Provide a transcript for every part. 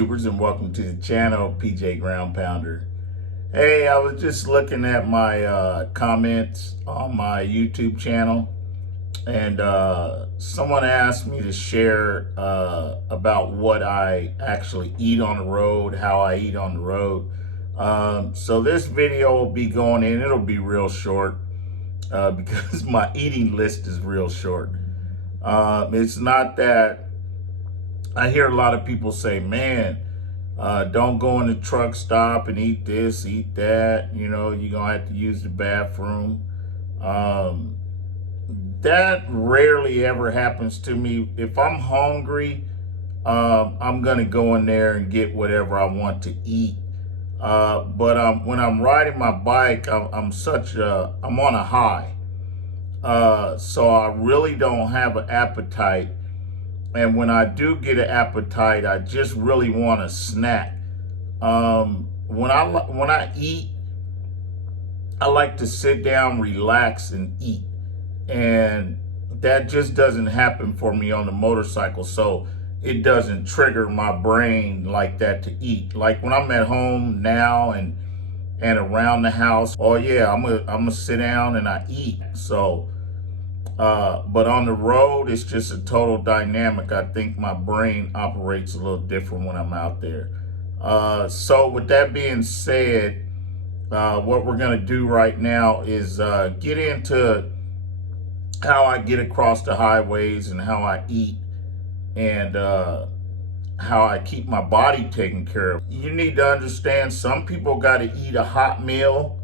YouTubers, and welcome to the channel, PJ Ground Pounder. Hey, I was just looking at my comments on my YouTube channel, and someone asked me to share about what I actually eat on the road, how I eat on the road. So this video will be going in, it'll be real short because my eating list is real short. It's not that I hear a lot of people say, man, don't go in the truck stop and eat this, eat that. You know, you're going to have to use the bathroom. That rarely ever happens to me. If I'm hungry, I'm going to go in there and get whatever I want to eat. But when I'm riding my bike, I'm on a high. So I really don't have an appetite. And when I do get an appetite, I just really want a snack. When I eat, I like to sit down, relax, and eat. And that just doesn't happen for me on the motorcycle. So it doesn't trigger my brain like that to eat. Like when I'm at home now and around the house, oh yeah, I'm gonna sit down and I eat. So but on the road, it's just a total dynamic. I think my brain operates a little different when I'm out there. So with that being said, what we're going to do right now is get into how I get across the highways and how I eat and how I keep my body taken care of. You need to understand, some people got to eat a hot meal.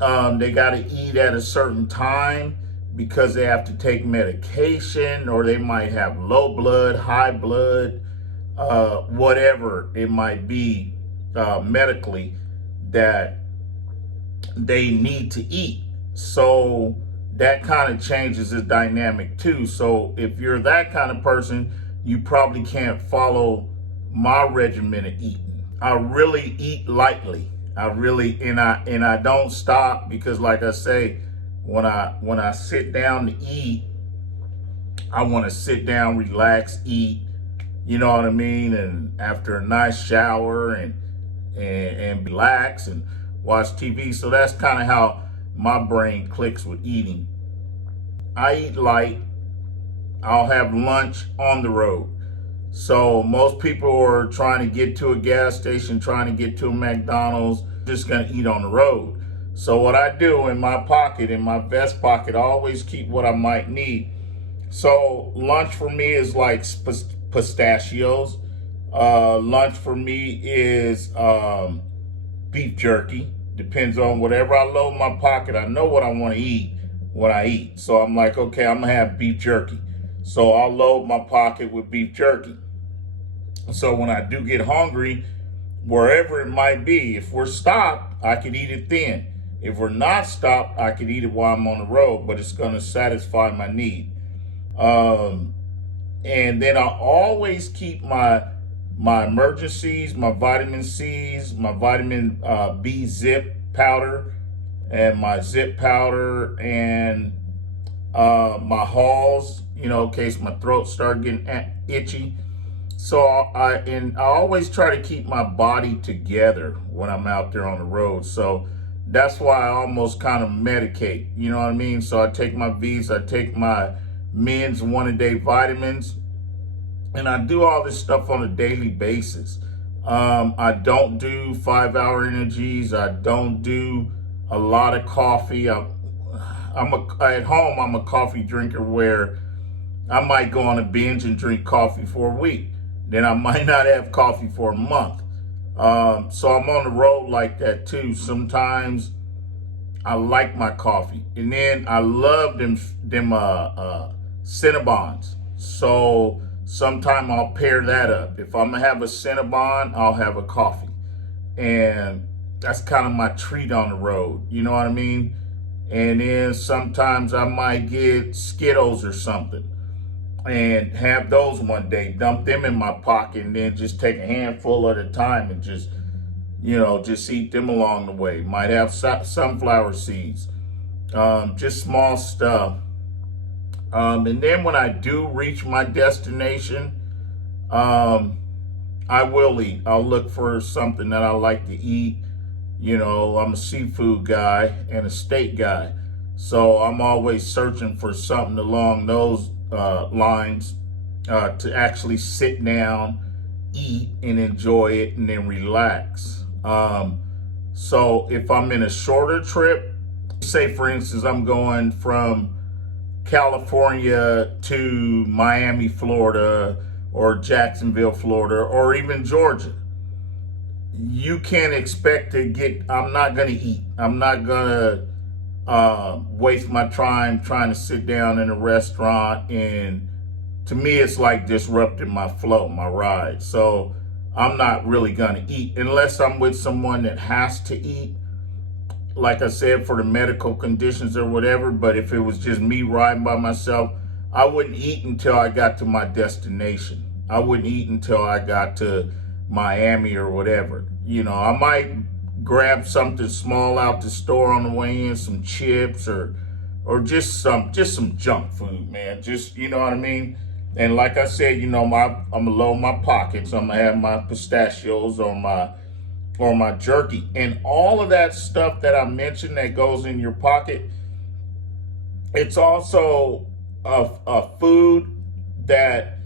They got to eat at a certain time, because they have to take medication, or they might have low blood, high blood, whatever it might be medically that they need to eat. So that kind of changes the dynamic too. So if you're that kind of person, you probably can't follow my regimen of eating. I really eat lightly. And I don't stop, because like I say, when I sit down to eat, I want to sit down, relax, eat, you know what I mean? And after a nice shower and relax and watch TV. So that's kind of how my brain clicks with eating. I eat light. I'll have lunch on the road. So most people are trying to get to a gas station, trying to get to a McDonald's, just gonna eat on the road. So what I do in my pocket, in my vest pocket, I always keep what I might need. So lunch for me is like pistachios. Lunch for me is beef jerky. Depends on whatever I load in my pocket. I know what I want to eat when I eat. So I'm like, okay, I'm gonna have beef jerky. So I'll load my pocket with beef jerky. So when I do get hungry, wherever it might be, if we're stopped, I can eat it then. If we're not stopped, I could eat it while I'm on the road, but it's going to satisfy my need. And then I always keep my emergencies, my vitamin C's, my vitamin B zip powder, and my zip powder, and my Halls, you know, in case my throat start getting itchy. So I always try to keep my body together when I'm out there on the road. So that's why I almost kind of medicate, you know what I mean? So I take my V's, I take my men's one-a-day vitamins, and I do all this stuff on a daily basis. I don't do 5-hour energies. I don't do a lot of coffee. At home, I'm a coffee drinker where I might go on a binge and drink coffee for a week. Then I might not have coffee for a month. So I'm on the road like that too. Sometimes I like my coffee, and then I love them Cinnabons. So sometime I'll pair that up. If I'm gonna have a Cinnabon, I'll have a coffee, and that's kind of my treat on the road. You know what I mean? And then sometimes I might get Skittles or something and have those one day, dump them in my pocket, and then just take a handful at a time and just, you know, just eat them along the way. Might have sunflower seeds, just small stuff. And then when I do reach my destination, I will eat. I'll look for something that I like to eat. You know, I'm a seafood guy and a steak guy. So I'm always searching for something along those lines to actually sit down, eat, and enjoy it, and then relax. So if I'm in a shorter trip, say for instance, I'm going from California to Miami, Florida, or Jacksonville, Florida, or even Georgia, you can't expect to get, I'm not going to eat. I'm not going to waste my time trying to sit down in a restaurant. And to me, it's like disrupting my flow, my ride. So I'm not really going to eat unless I'm with someone that has to eat, like I said, for the medical conditions or whatever. But if it was just me riding by myself, I wouldn't eat until I got to my destination. I wouldn't eat until I got to Miami or whatever. You know, I might grab something small out the store on the way in, some chips or just some junk food, man. Just, you know what I mean? And like I said, you know, I'm gonna load my pockets. I'm gonna have my pistachios or my jerky, and all of that stuff that I mentioned that goes in your pocket. It's also a food that,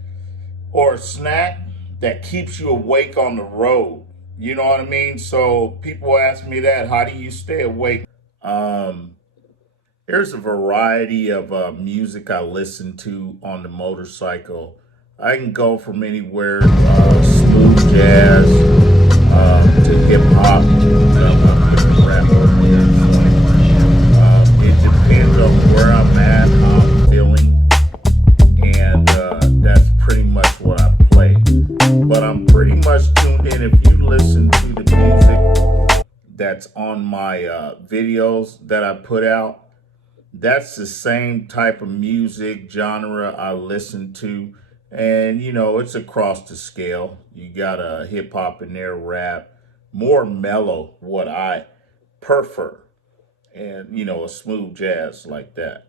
or a snack that keeps you awake on the road. You know what I mean? So people ask me that, how do you stay awake? There's a variety of music I listen to on the motorcycle. I can go from anywhere, smooth jazz, to hip hop, rap. It depends on where I'm at, how I'm feeling, and that's pretty much what I play. But I'm pretty much tuned in. If you listen to the music that's on my videos that I put out, that's the same type of music genre I listen to. And, you know, it's across the scale. You got a hip hop in there, rap, more mellow, what I prefer. And, you know, a smooth jazz like that.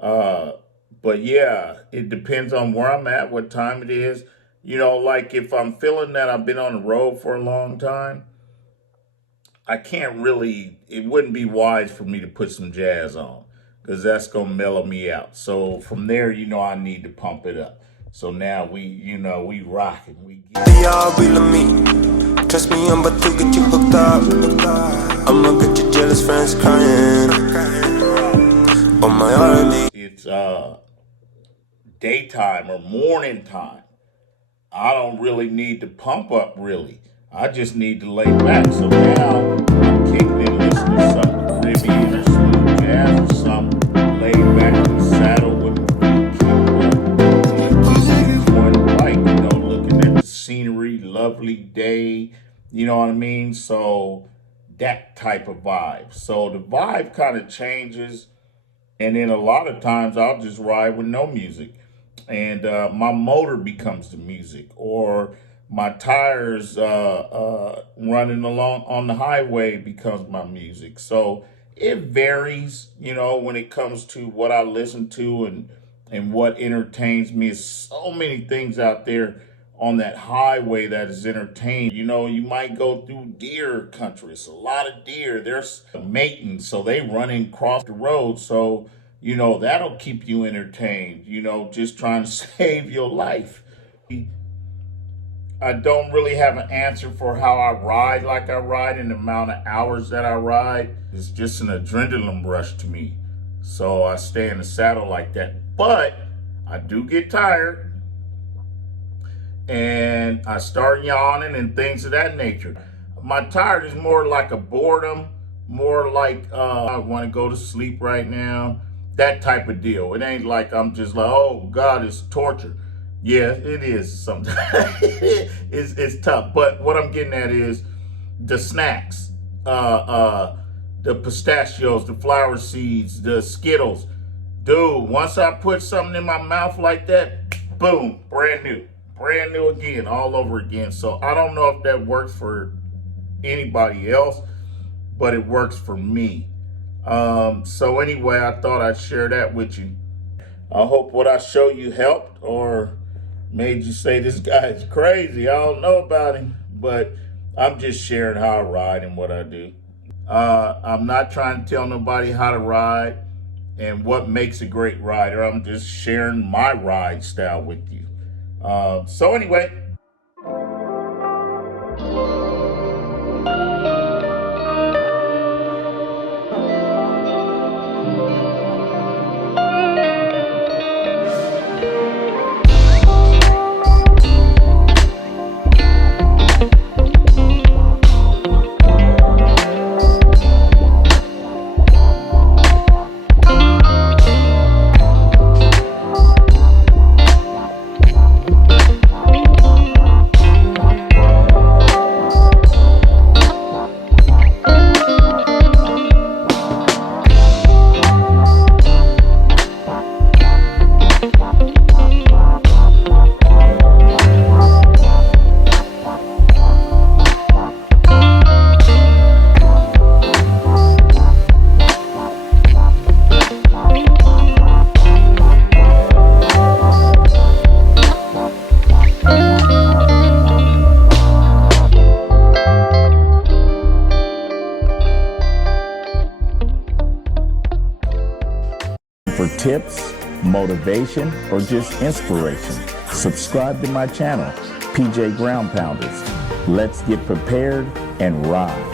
But yeah, it depends on where I'm at, what time it is. You know, like if I'm feeling that I've been on the road for a long time, I can't really, it wouldn't be wise for me to put some jazz on because that's going to mellow me out. So from there, you know, I need to pump it up. So now we rocking. We get y'all really me. Trust me, I'm about to get you hooked up. I'ma get your jealous friends crying on my R&B. It's daytime or morning time. I don't really need to pump up really. I just need to lay back. So now I'm kicking it, listening to something Caribbean or smooth jazz or something, laid back in the saddle with just enjoying the bike, you know, looking at the scenery, lovely day, you know what I mean? So that type of vibe. So the vibe kind of changes, and then a lot of times I'll just ride with no music, and my motor becomes the music, or my tires running along on the highway becomes my music. So it varies, you know, when it comes to what I listen to and what entertains me. Is so many things out there on that highway that is entertaining. You know, you might go through deer country. It's a lot of deer. There's mating, so they running across the road. So, you know, that'll keep you entertained, you know, just trying to save your life. I don't really have an answer for how I ride like I ride and the amount of hours that I ride. It's just an adrenaline rush to me. So I stay in the saddle like that. But I do get tired and I start yawning and things of that nature. My tired is more like a boredom, more like I want to go to sleep right now, that type of deal. It ain't like I'm just like, oh God, it's torture. Yeah, it is sometimes. it's tough. But what I'm getting at is the snacks, the pistachios, the flower seeds, the Skittles. Dude, once I put something in my mouth like that, boom, brand new again, all over again. So I don't know if that works for anybody else, but it works for me. So anyway, I thought I'd share that with you. I hope what I show you helped, or made you say this guy is crazy. I don't know about him, but I'm just sharing how I ride and what I do. I'm not trying to tell nobody how to ride and what makes a great rider. I'm just sharing my ride style with you. So anyway, for tips, motivation, or just inspiration, subscribe to my channel, PJ Ground Pounders. Let's get prepared and ride.